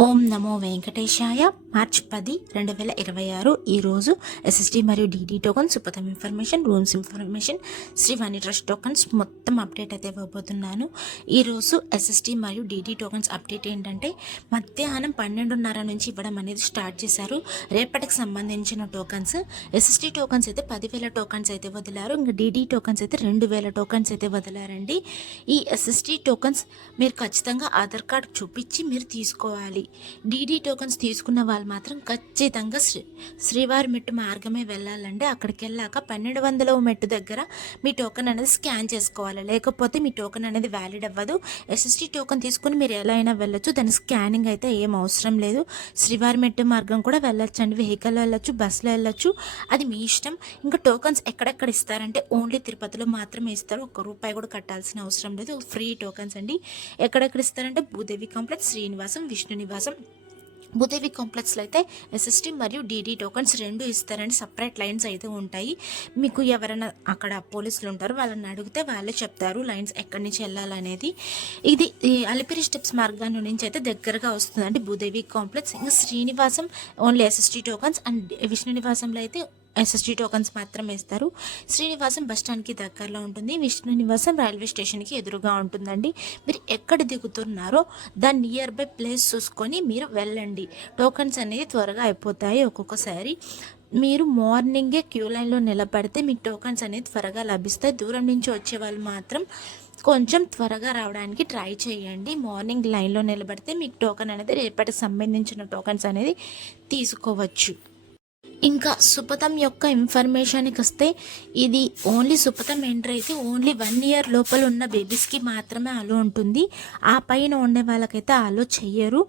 ఓం నమో వెంకటేశాయ. March 10, 2026 ఈరోజు SSD మరియు DD token, Supatham information, rooms information, Srivani trust tokens మొత్తం అప్డేట్ అయితే ఇవ్వబోతున్నాను. ఈరోజు ఎస్ఎస్డి మరియు డిడి టోకన్స్ అప్డేట్ ఏంటంటే మధ్యాహ్నం 12:30 నుంచి ఇవ్వడం అనేది స్టార్ట్ చేశారు. రేపటికి సంబంధించిన టోకన్స్ ఎస్ఎస్డి టోకన్స్ అయితే 10,000 టోకన్స్ అయితే వదిలారు. ఇంకా డిడి టోకన్స్ అయితే 2,000 టోకన్స్ అయితే వదిలారండి. ఈ ఎస్ఎస్డి టోకన్స్ మీరు ఖచ్చితంగా ఆధార్ కార్డ్ చూపించి మీరు తీసుకోవాలి. డిడి టోకన్స్ తీసుకున్న వాళ్ళు మాత్రం ఖచ్చితంగా శ్రీవారి మెట్టు మార్గమే వెళ్ళాలండి. అక్కడికి వెళ్ళాక 1200వ మెట్టు దగ్గర మీ టోకన్ అనేది స్కాన్ చేసుకోవాలి, లేకపోతే మీ టోకన్ అనేది వ్యాలిడ్ అవ్వదు. ఎస్ఎస్డి టోకన్ తీసుకుని మీరు ఎలా అయినా వెళ్ళొచ్చు, దాని స్కానింగ్ అయితే ఏం అవసరం లేదు. శ్రీవారి మెట్టు మార్గం కూడా వెళ్ళొచ్చు అండి, వెహికల్లో వెళ్ళొచ్చు, బస్సులో వెళ్ళొచ్చు, అది మీ ఇష్టం. ఇంకా టోకన్స్ ఎక్కడెక్కడ ఇస్తారంటే ఓన్లీ తిరుపతిలో మాత్రమే ఇస్తారు, ₹1 కూడా కట్టాల్సిన అవసరం లేదు, ఫ్రీ టోకన్స్ అండి. ఎక్కడెక్కడ ఇస్తారంటే భూదేవి కాంప్లెక్స్, శ్రీనివాసం, విష్ణు నివాసం. భూదేవి కాంప్లెక్స్లో అయితే ఎస్ఎస్డి మరియు డిడి టోకన్స్ 2 ఇస్తారండి. సపరేట్ లైన్స్ అయితే ఉంటాయి. మీకు ఎవరైనా అక్కడ పోలీసులు ఉంటారు, వాళ్ళని అడిగితే వాళ్ళే చెప్తారు లైన్స్ ఎక్కడి నుంచి వెళ్ళాలనేది. ఇది అలిపిరి స్టెప్స్ మార్గాన్ని నుంచి అయితే దగ్గరగా వస్తుందండి భూదేవి కాంప్లెక్స్. ఇంకా Srinivasam only SSD tokens, and Vishnu నివాసంలో అయితే ఎస్ఎస్డి టోకన్స్ మాత్రమే ఇస్తారు. శ్రీనివాసం బస్ స్టాండ్కి దగ్గరలో ఉంటుంది, విష్ణు నివాసం రైల్వే స్టేషన్కి ఎదురుగా ఉంటుందండి. మీరు ఎక్కడ దిగుతున్నారో దాని నియర్ బై ప్లేస్ చూసుకొని మీరు వెళ్ళండి. టోకన్స్ అనేది త్వరగా అయిపోతాయి. ఒక్కొక్కసారి మీరు మార్నింగే క్యూ లైన్లో నిలబడితే మీకు టోకన్స్ అనేది త్వరగా లభిస్తాయి. దూరం నుంచి వచ్చే వాళ్ళు మాత్రం కొంచెం త్వరగా రావడానికి ట్రై చేయండి. మార్నింగ్ లైన్లో నిలబడితే మీకు టోకన్ అనేది రేపటికి సంబంధించిన టోకన్స్ అనేది తీసుకోవచ్చు. ఇంకా సుపథం యొక్క ఇన్ఫర్మేషన్కి వస్తే ఇది ఓన్లీ సుపథం ఎంట్రీ అయితే ఓన్లీ 1 year లోపల ఉన్న బేబీస్కి మాత్రమే అలో ఉంటుంది. ఆ పైన ఉండే వాళ్ళకైతే అలో చెయ్యరు.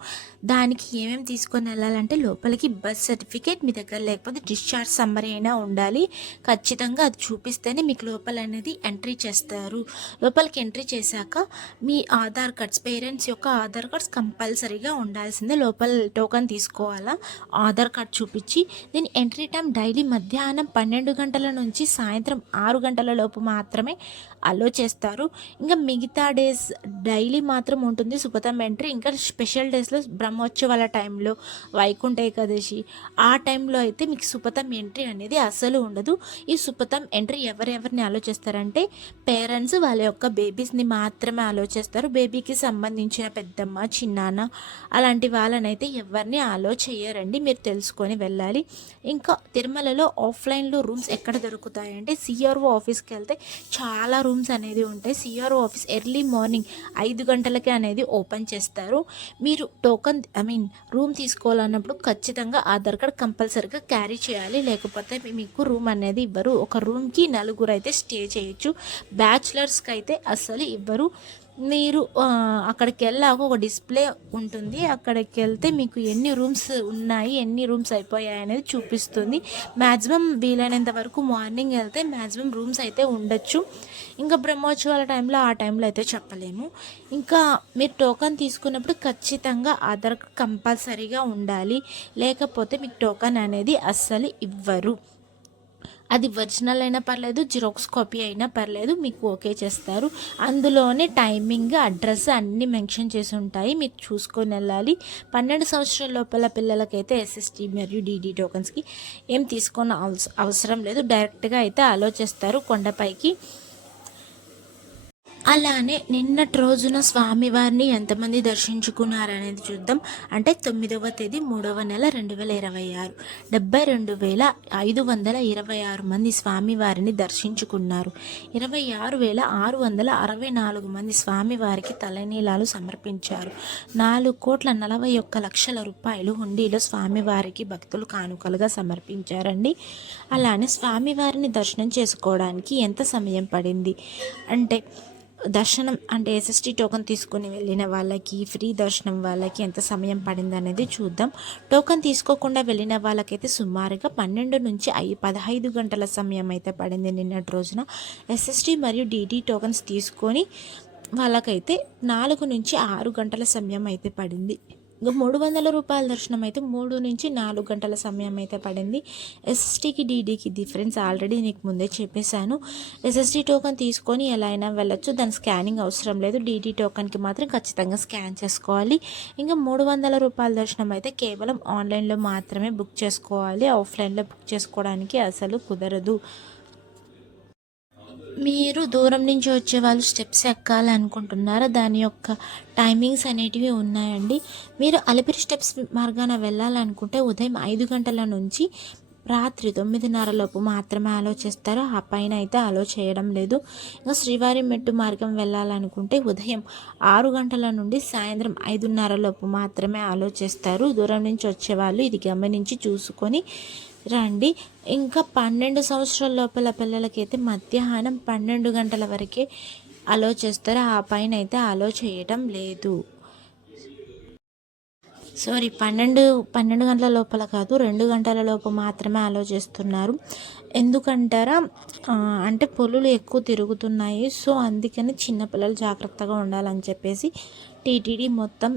దానికి ఏమేమి తీసుకొని వెళ్ళాలంటే లోపలికి బర్త్ సర్టిఫికేట్ మీ దగ్గర, లేకపోతే డిశ్చార్జ్ సమ్మరీ అయినా ఉండాలి. ఖచ్చితంగా అది చూపిస్తేనే మీకు లోపల అనేది ఎంట్రీ చేస్తారు. లోపలికి ఎంట్రీ చేశాక మీ ఆధార్ కార్డ్స్, పేరెంట్స్ యొక్క ఆధార్ కార్డ్స్ కంపల్సరీగా ఉండాల్సిందే. లోపల టోకన్ తీసుకోవాలా ఆధార్ కార్డ్ చూపించి. దీని ఎంట్రీ టైం డైలీ మధ్యాహ్నం 12 గంటల నుంచి సాయంత్రం 6 గంటల లోపు మాత్రమే అలో చేస్తారు. ఇంకా మిగతా డేస్ డైలీ మాత్రం ఉంటుంది సుపథం ఎంట్రీ. ఇంకా స్పెషల్ డేస్లో బ్రహ్మోత్సవాల టైంలో, వైకుంఠ ఏకాదశి ఆ టైంలో అయితే మీకు సుపథం ఎంట్రీ అనేది అస్సలు ఉండదు. ఈ సుపథం ఎంట్రీ ఎవరెవరిని అలో చేస్తారంటే పేరెంట్స్ వాళ్ళ యొక్క బేబీస్ని మాత్రమే అలో చేస్తారు. బేబీకి సంబంధించిన పెద్దమ్మ, చిన్నాన్న అలాంటి వాళ్ళనైతే ఎవరిని అలో చేయరండి. మీరు తెలుసుకొని వెళ్ళాలి. ఇంకా తిరుమలలో ఆఫ్లైన్లో రూమ్స్ ఎక్కడ దొరుకుతాయంటే సిఆర్ఓ ఆఫీస్కి వెళ్తే చాలా రూమ్స్ అనేది ఉంటాయి. సిఆర్ఓ ఆఫీస్ ఎర్లీ మార్నింగ్ 5 గంటలకే అనేది ఓపెన్ చేస్తారు. మీరు టోకన్ రూమ్ తీసుకోవాలన్నప్పుడు ఖచ్చితంగా ఆధార్ కార్డ్ కంపల్సరీగా క్యారీ చేయాలి, లేకపోతే మీకు రూమ్ అనేది ఇవ్వరు. ఒక రూమ్కి 4 అయితే స్టే చేయొచ్చు. బ్యాచులర్స్కి అయితే అస్సలు ఇవ్వరు. మీరు అక్కడికి వెళ్ళాక ఒక డిస్ప్లే ఉంటుంది, అక్కడికి వెళ్తే మీకు ఎన్ని రూమ్స్ ఉన్నాయి, ఎన్ని రూమ్స్ అయిపోయాయి అనేది చూపిస్తుంది. మ్యాక్సిమం వీలైనంత వరకు మార్నింగ్ వెళ్తే మ్యాక్సిమం రూమ్స్ అయితే ఉండొచ్చు. ఇంకా బ్రహ్మోత్సవాల టైంలో ఆ టైంలో అయితే చెప్పలేము. ఇంకా మీరు టోకన్ తీసుకున్నప్పుడు ఖచ్చితంగా ఆధార్ కార్డ్ కంపల్సరీగా ఉండాలి, లేకపోతే మీకు టోకన్ అనేది అస్సలు ఇవ్వరు. అది ఒరిజినల్ అయినా పర్లేదు, జిరాక్స్ కాపీ అయినా పర్లేదు, మీకు ఓకే చేస్తారు. అందులోనే టైమింగ్, అడ్రస్ అన్నీ మెన్షన్ చేసి ఉంటాయి, మీరు చూసుకొని వెళ్ళాలి. 12 సంవత్సరాల లోపల పిల్లలకైతే ఎస్ఎస్డి మరియు డిడి టోకన్స్కి ఏం తీసుకొని అవసరం లేదు, డైరెక్ట్గా అయితే అలో చేస్తారు కొండపైకి. అలానే నిన్నటి రోజున స్వామివారిని ఎంతమంది దర్శించుకున్నారనేది చూద్దాం. అంటే 9వ తేదీ 3వ నెల 2026 72,526 మంది స్వామివారిని దర్శించుకున్నారు. 26,664 మంది స్వామివారికి తలనీలాలు సమర్పించారు. 4,41,00,000 రూపాయలు హుండీలో స్వామివారికి భక్తులు కానుకలుగా సమర్పించారండి. అలానే స్వామివారిని దర్శనం చేసుకోవడానికి ఎంత సమయం పడింది అంటే దర్శనం అంటే ఎస్ఎస్డి టోకన్ తీసుకుని వెళ్ళిన వాళ్ళకి, ఫ్రీ దర్శనం వాళ్ళకి ఎంత సమయం పడింది అనేది చూద్దాం. టోకన్ తీసుకోకుండా వెళ్ళిన వాళ్ళకైతే సుమారుగా 12 నుంచి 15 గంటల సమయం అయితే పడింది నిన్నటి రోజున. ఎస్ఎస్డి మరియు డిడి టోకన్స్ తీసుకొని వాళ్ళకైతే 4 నుంచి 6 గంటల సమయం అయితే పడింది. ఇంకా 300 రూపాయల దర్శనం అయితే 3 నుంచి 4 గంటల సమయం అయితే పడింది. ఎస్ఎస్టీకి డీడీకి డిఫరెన్స్ ఆల్రెడీ నీకు ముందే చెప్పేశాను. ఎస్ఎస్టీ టోకెన్ తీసుకొని ఎలా అయినా వెళ్ళొచ్చు, దాని స్కానింగ్ అవసరం లేదు. డీడీ టోకెన్కి మాత్రం ఖచ్చితంగా స్కాన్ చేసుకోవాలి. ఇంకా 300 రూపాయల దర్శనం అయితే కేవలం ఆన్లైన్లో మాత్రమే బుక్ చేసుకోవాలి, ఆఫ్లైన్లో బుక్ చేసుకోవడానికి అసలు కుదరదు. మీరు దూరం నుంచి వచ్చే వాళ్ళు స్టెప్స్ ఎక్కాలనుకుంటున్నారా, దాని యొక్క టైమింగ్స్ అనేటివి ఉన్నాయండి. మీరు అలిపిరి స్టెప్స్ మార్గాన వెళ్ళాలనుకుంటే ఉదయం 5 గంటల నుంచి రాత్రి 9:30 లోపు మాత్రమే అలో చేస్తారు, ఆ పైన అయితే అలో చేయడం లేదు. ఇంకా శ్రీవారి మెట్టు మార్గం వెళ్ళాలనుకుంటే ఉదయం 6 గంటల నుండి సాయంత్రం 5:30 లోపు మాత్రమే అలో చేస్తారు. దూరం నుంచి వచ్చేవాళ్ళు ఇది గమనించి చూసుకొని రండి. ఇంకా 12 సంవత్సరాల లోపల పిల్లలకైతే మధ్యాహ్నం 12 గంటల వరకే అలో చేస్తారు, ఆ పైన అయితే అలో చేయడం లేదు. సారీ, 12 గంటల లోపల కాదు, 2 గంటల లోపు మాత్రమే అలో చేస్తున్నారు. ఎందుకంటారా, అంటే పొలులు ఎక్కువ తిరుగుతున్నాయి, సో అందుకని చిన్నపిల్లలు జాగ్రత్తగా ఉండాలని చెప్పేసి టీటీడీ మొత్తం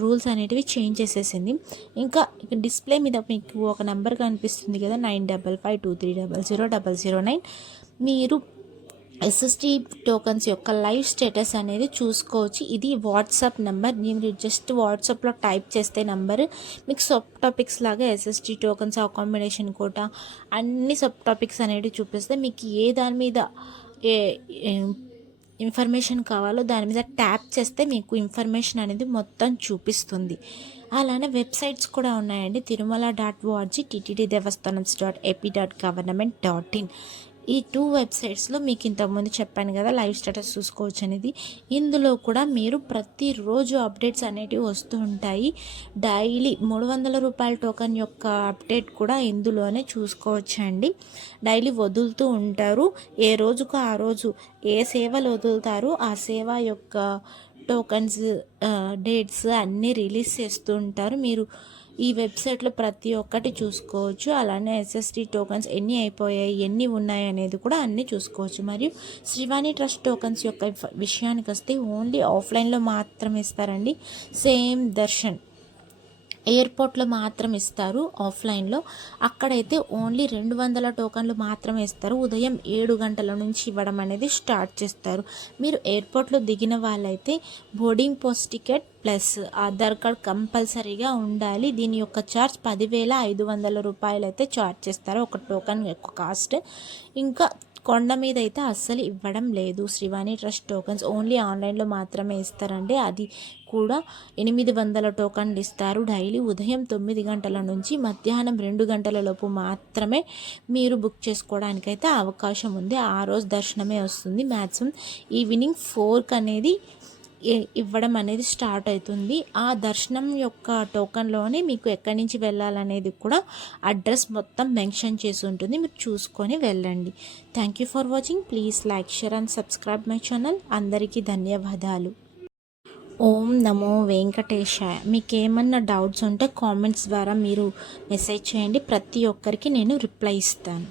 రూల్స్ అనేటివి చేంజ్ చేసేసింది. ఇంకా డిస్ప్లే మీద మీకు ఒక నెంబర్ కనిపిస్తుంది కదా, 9552300009. మీరు ఎస్ఎస్టీ టోకన్స్ యొక్క లైవ్ స్టేటస్ అనేది చూసుకోవచ్చు. ఇది వాట్సాప్ నెంబర్, మీరు జస్ట్ వాట్సాప్లో టైప్ చేస్తే నెంబర్ మీకు సబ్ టాపిక్స్ లాగా ఎస్ఎస్టీ టోకన్స్, అకామిడేషన్ కోటా, అన్ని సబ్ టాపిక్స్ అనేవి చూపిస్తే మీకు ఏ దాని మీద ఇన్ఫర్మేషన్ కావాలో దాని మీద ట్యాప్ చేస్తే మీకు ఇన్ఫర్మేషన్ అనేది మొత్తం చూపిస్తుంది. అలానే వెబ్సైట్స్ కూడా ఉన్నాయండి. తిరుమల.org, ttddevastanams.ap.government.in. ఈ 2 వెబ్సైట్స్లో మీకు ఇంతకుముందు చెప్పాను కదా లైవ్ స్టేటస్ చూసుకోవచ్చు అనేది. ఇందులో కూడా మీరు ప్రతిరోజు అప్డేట్స్ అనేటివి వస్తూ ఉంటాయి. డైలీ 300 రూపాయల టోకెన్ యొక్క అప్డేట్ కూడా ఇందులోనే చూసుకోవచ్చండి. డైలీ వదులుతూ ఉంటారు, ఏ రోజుకు ఆ రోజు ఏ సేవలు వదులుతారో ఆ సేవ యొక్క టోకన్స్ డేట్స్ అన్నీ రిలీజ్ చేస్తూ ఉంటారు. మీరు ఈ వెబ్సైట్లో ప్రతి ఒక్కటి చూసుకోవచ్చు. అలానే ఎస్ఎస్టీ టోకన్స్ ఎన్ని అయిపోయాయి, ఎన్ని ఉన్నాయి అనేది కూడా అన్నీ చూసుకోవచ్చు. మరియు శ్రీవాణి ట్రస్ట్ టోకన్స్ యొక్క విషయానికి వస్తే ఓన్లీ ఆఫ్లైన్లో మాత్రమే ఇస్తారండి. సేమ్ దర్శన్ ఎయిర్పోర్ట్లో మాత్రం ఇస్తారు ఆఫ్లైన్లో. అక్కడైతే ఓన్లీ 200 టోకన్లు మాత్రమే ఇస్తారు. ఉదయం 7 గంటల నుంచి ఇవ్వడం అనేది స్టార్ట్ చేస్తారు. మీరు ఎయిర్పోర్ట్లో దిగిన వాళ్ళైతే boarding pass ticket plus Aadhaar card కంపల్సరీగా ఉండాలి. దీని యొక్క ఛార్జ్ 10,500 రూపాయలు అయితే ఛార్జ్ చేస్తారు, ఒక టోకన్ యొక్క కాస్ట్. ఇంకా కొండ మీద అయితే అస్సలు ఇవ్వడం లేదు. శ్రీవాణి ట్రస్ట్ టోకన్స్ ఓన్లీ ఆన్లైన్లో మాత్రమే ఇస్తారండి. అది కూడా 800 టోకన్లు ఇస్తారు. డైలీ ఉదయం 9 గంటల నుంచి మధ్యాహ్నం 2 గంటల లోపు మాత్రమే మీరు బుక్ చేసుకోవడానికైతే అవకాశం ఉంది. ఆ రోజు దర్శనమే వస్తుంది. మ్యాక్సిమం ఈవినింగ్ 4కి అనేది ఇవ్వడం అనేది స్టార్ట్ అవుతుంది. ఆ దర్శనం యొక్క టోకన్లోనే మీకు ఎక్కడి నుంచి వెళ్ళాలనేది కూడా అడ్రస్ మొత్తం మెన్షన్ చేసి ఉంటుంది, మీరు చూసుకొని వెళ్ళండి. Thank you for watching. Please like, share and subscribe my channel. అందరికీ ధన్యవాదాలు. ఓం నమో వెంకటేశాయ. మీకు ఏమన్నా డౌట్స్ ఉంటే కామెంట్స్ ద్వారా మీరు మెసేజ్ చేయండి, ప్రతి ఒక్కరికి నేను రిప్లై ఇస్తాను.